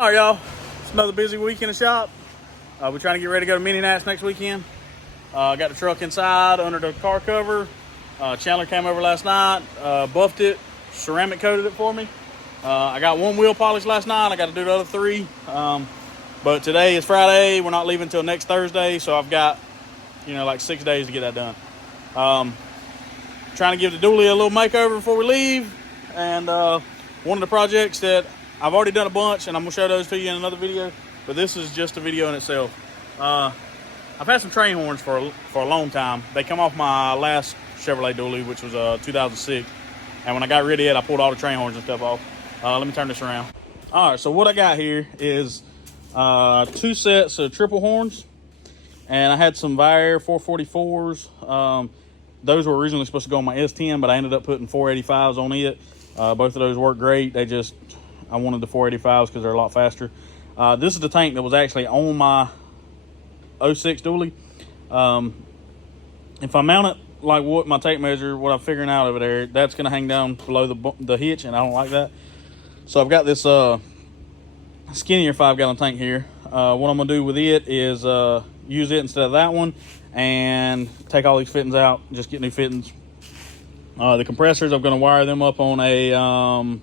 All right, y'all. It's another busy week in the shop. We're trying to get ready to go to Mini Nats next weekend. Got the truck inside under the car cover. Chandler came over last night, buffed it, ceramic coated it for me. I got one wheel polished last night. I got to do the other three. But today is Friday. We're not leaving until next Thursday, so I've got, like 6 days to get that done. Trying to give the dually a little makeover before we leave. And one of the projects that I've already done a bunch, and I'm going to show those to you in another video, but this is just a video in itself. I've had some train horns for a long time. They come off my last Chevrolet dually, which was 2006. And when I got rid of it, I pulled all the train horns and stuff off. Let me turn this around. All right, so what I got here is 2 sets of triple horns. And I had some Vair 444s. Those were originally supposed to go on my S10, but I ended up putting 485s on it. Both of those work great. I wanted the 485s because they're a lot faster. This is the tank that was actually on my 06 dually. If I mount it like what my tape measure, what I'm figuring out over there, that's going to hang down below the hitch, and I don't like that. So I've got this skinnier 5-gallon tank here. What I'm going to do with it is use it instead of that one and take all these fittings out, just get new fittings. The compressors, I'm going to wire them up on a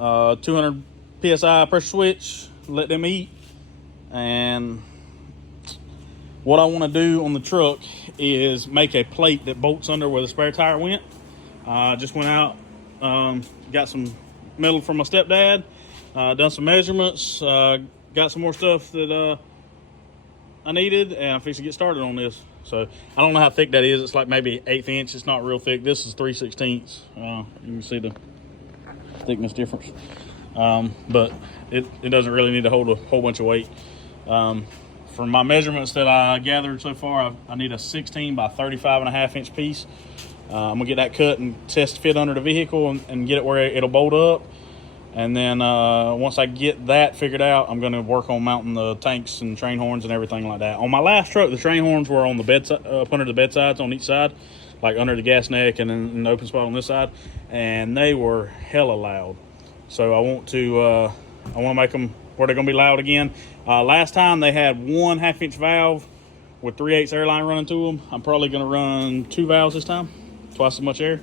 200 psi pressure switch, let them eat. And what I want to do on the truck is make a plate that bolts under where the spare tire went. Just went out, got some metal from my stepdad, done some measurements, got some more stuff that I needed, and I'm fixing to get started on this. So I don't know how thick that is. It's like maybe 1/8 inch. It's not real thick. This is 3/16. You can see the thickness difference. But it doesn't really need to hold a whole bunch of weight. From my measurements that I gathered so far, I need a 16 by 35.5 inch piece. I'm gonna get that cut and test fit under the vehicle and get it where it'll bolt up. And then once I get that figured out, I'm gonna work on mounting the tanks and train horns and everything like that. On my last truck, the train horns were on the bedside, up under the bedsides on each side, like under the gas neck and then an open spot on this side, and they were hella loud. So I want to make them where they're gonna be loud again. Last time they had 1 1/2 inch valve with 3/8 airline running to them. I'm probably gonna run 2 valves this time, twice as much air.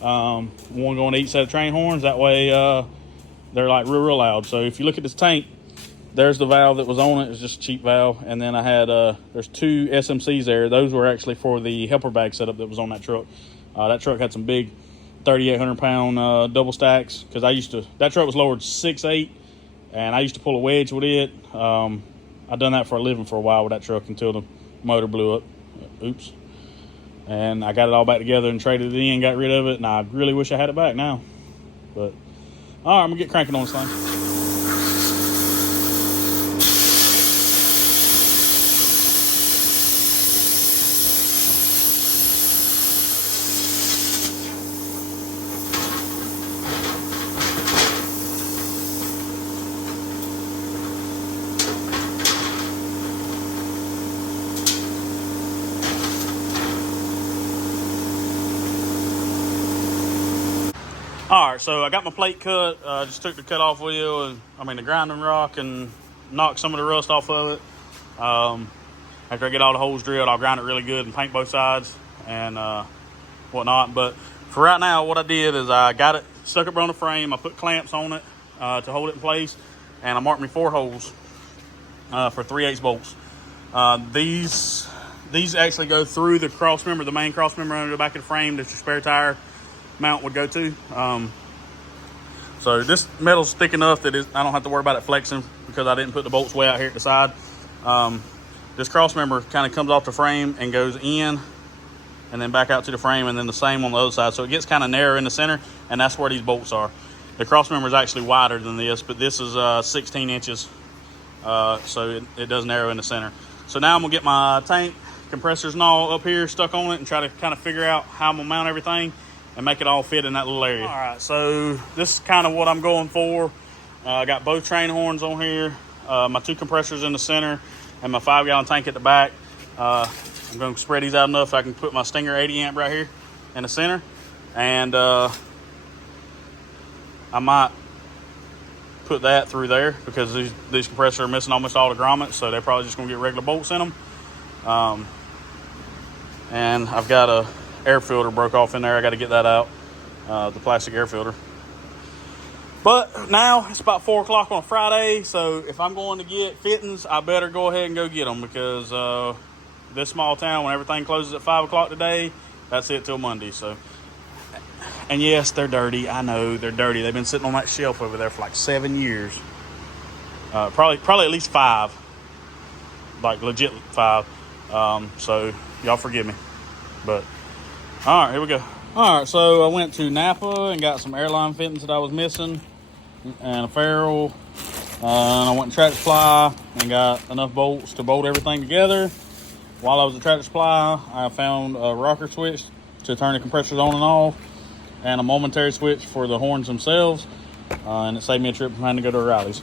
One going to each set of train horns. That way they're like real loud. So if you look at this tank, there's the valve that was on it. It's just a cheap valve. And then I had there's 2 SMCs there. Those were actually for the helper bag setup that was on that truck. That truck had some big 3,800 pound double stacks, because that truck was lowered 6'8", and I used to pull a wedge with it. I done that for a living for a while with that truck until the motor blew up. Oops. And I got it all back together and traded it in, got rid of it, and I really wish I had it back now. But all right, I'm gonna get cranking on this thing. All right, so I got my plate cut. Just took the cut off wheel and the grinding rock and knocked some of the rust off of it. After I get all the holes drilled, I'll grind it really good and paint both sides and whatnot. But for right now, what I did is I got it stuck up on the frame. I put clamps on it to hold it in place, and I marked me 4 holes for 3/8 bolts. These actually go through the cross member, the main cross member under the back of the frame that your spare tire mount would go to. So this metal's thick enough that I don't have to worry about it flexing, because I didn't put the bolts way out here at the side. This cross member kind of comes off the frame and goes in and then back out to the frame, and then the same on the other side. So it gets kind of narrow in the center, and that's where these bolts are. The cross member is actually wider than this, but this is 16 inches. So it does narrow in the center. So now I'm gonna get my tank compressors and all up here stuck on it and try to kind of figure out how I'm gonna mount everything and make it all fit in that little area. All right, so this is kind of what I'm going for. I got both train horns on here, my 2 compressors in the center, and my 5-gallon tank at the back. I'm going to spread these out enough so I can put my Stinger 80 amp right here in the center. And I might put that through there because these compressors are missing almost all the grommets, so they're probably just going to get regular bolts in them. And I've got a air filter broke off in there. I got to get that out, the plastic air filter. But now it's about 4 o'clock on a Friday, so if I'm going to get fittings, I better go ahead and go get them because this small town, when everything closes at 5 o'clock today, that's it till Monday. So, and yes, they're dirty. I know they're dirty. They've been sitting on that shelf over there for like 7 years. Probably at least 5, like legit 5. So y'all forgive me. But all right, here we go. All right, so I went to Napa and got some airline fittings that I was missing and a ferrule. And I went to Tractor Supply and got enough bolts to bolt everything together. While I was at Tractor Supply, I found a rocker switch to turn the compressors on and off, and a momentary switch for the horns themselves, and it saved me a trip from having to go to O'Reilly's.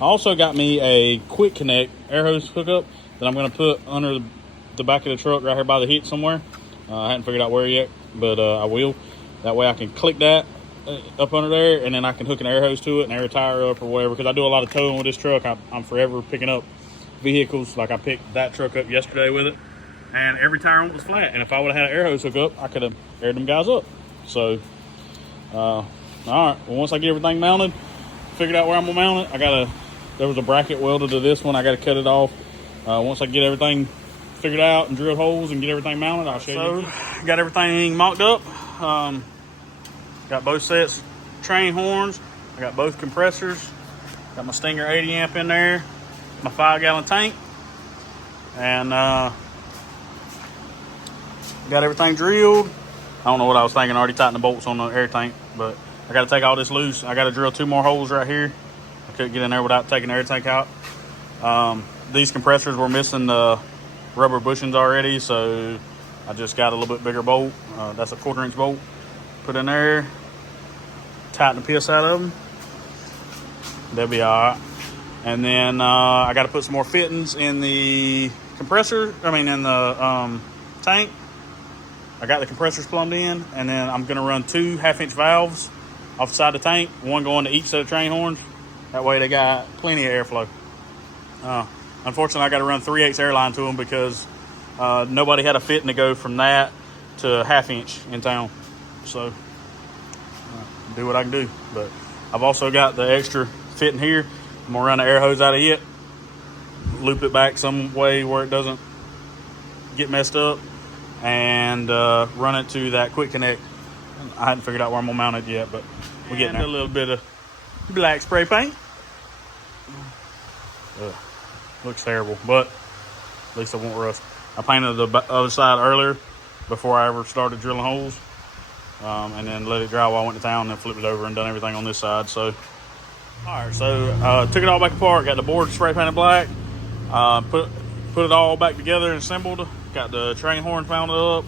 I also got me a quick connect air hose hookup that I'm going to put under the back of the truck right here by the heat somewhere. I hadn't figured out where yet, but I will. That way I can click that up under there, and then I can hook an air hose to it and air a tire up or whatever, because I do a lot of towing with this truck. I'm forever picking up vehicles. Like I picked that truck up yesterday with it, and every tire on it was flat, and if I would have had an air hose hook up, I could have aired them guys up. So all right, well, once I get everything mounted, figured out where I'm gonna mount it, there was a bracket welded to this one. I gotta cut it off. Once I get everything figured out and drilled holes and get everything mounted, I'll show you. So got everything mocked up. Got both sets train horns. I got both compressors. Got my Stinger 80 amp in there, my 5-gallon tank, and got everything drilled. I don't know what I was thinking. I already tightened the bolts on the air tank, but I got to take all this loose. I got to drill 2 more holes right here. I couldn't get in there without taking the air tank out. These compressors were missing the rubber bushings already, so I just got a little bit bigger bolt. That's a 1/4-inch bolt. Put in there, tighten the piss out of them. They'll be all right. And then I got to put some more fittings in the compressor. In the tank. I got the compressors plumbed in, and then I'm going to run 2 1/2-inch valves off the side of the tank, one going to each set of train horns. That way they got plenty of airflow. Unfortunately, I got to run 3/8 airline to them because nobody had a fitting to go from that to 1/2-inch in town. So do what I can do. But I've also got the extra fitting here. I'm going to run the air hose out of it, loop it back some way where it doesn't get messed up, and run it to that quick connect. I hadn't figured out where I'm going to mount it yet, but we're getting there. A little bit of black spray paint. Looks terrible, but at least I won't rust. I painted the other side earlier before I ever started drilling holes, and then let it dry while I went to town, and then flipped it over and done everything on this side. So, all right, so took it all back apart, got the board spray painted black, put it all back together and assembled. Got the train horns mounted up,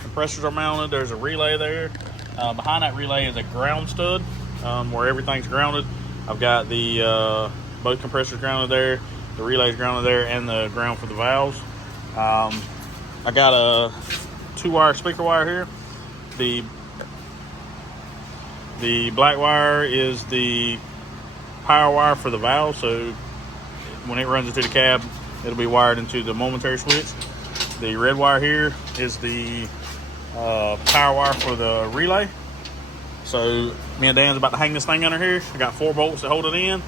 compressors are mounted. There's a relay there. Behind that relay is a ground stud where everything's grounded. I've got the both compressors grounded there, the relay's grounded there, and the ground for the valves. I got a 2-wire speaker wire here. The black wire is the power wire for the valve, so when it runs into the cab, it'll be wired into the momentary switch. The red wire here is the power wire for the relay. So me and Dan's about to hang this thing under here. I got 4 bolts that hold it in,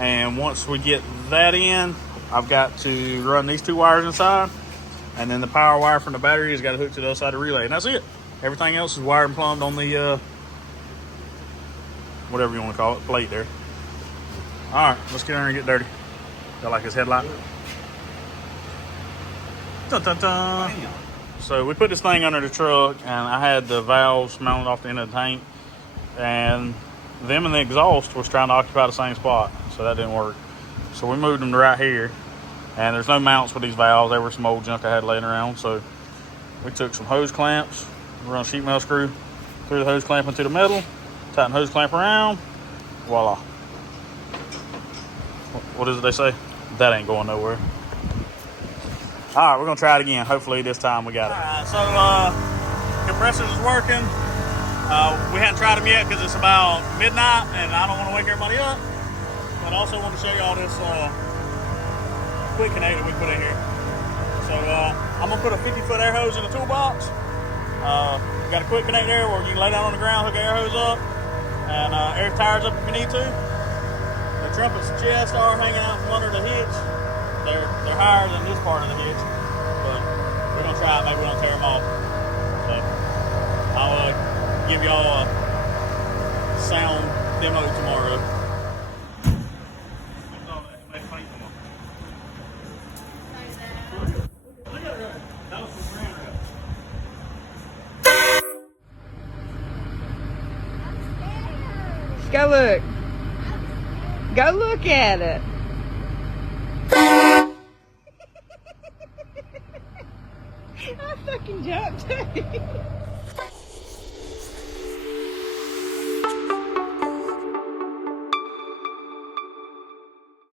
and once we get that in, I've got to run these 2 wires inside, and then the power wire from the battery has got to hook to the other side of the relay, and that's it. Everything else is wired and plumbed on the whatever you want to call it, plate there. All right, let's get in there and get dirty. Got like his headlight. Dun, dun, dun. So we put this thing under the truck, and I had the valves mounted off the end of the tank, and them and the exhaust was trying to occupy the same spot, so that didn't work. So we moved them to right here, and there's no mounts with these valves. There was some old junk I had laying around, so we took some hose clamps, run a sheet metal screw through the hose clamp into the metal, tighten hose clamp around, voila. What is it they say? That ain't going nowhere. All right, we're gonna try it again. Hopefully this time we got it. All right, so compressors is working. We hadn't tried them yet because it's about midnight and I don't want to wake everybody up. but I also want to show y'all this quick connect that we put in here. So I'm gonna put a 50-foot air hose in the toolbox. Got a quick connect there where you can lay down on the ground, hook the air hose up, and air tires up if you need to. The trumpet's chest are hanging out from under the hitch. They're higher than this part of the hitch, but we're gonna try it. Maybe we don't tear them off. So I'll give y'all a sound demo tomorrow. Go look. Go look at it. I fucking jumped.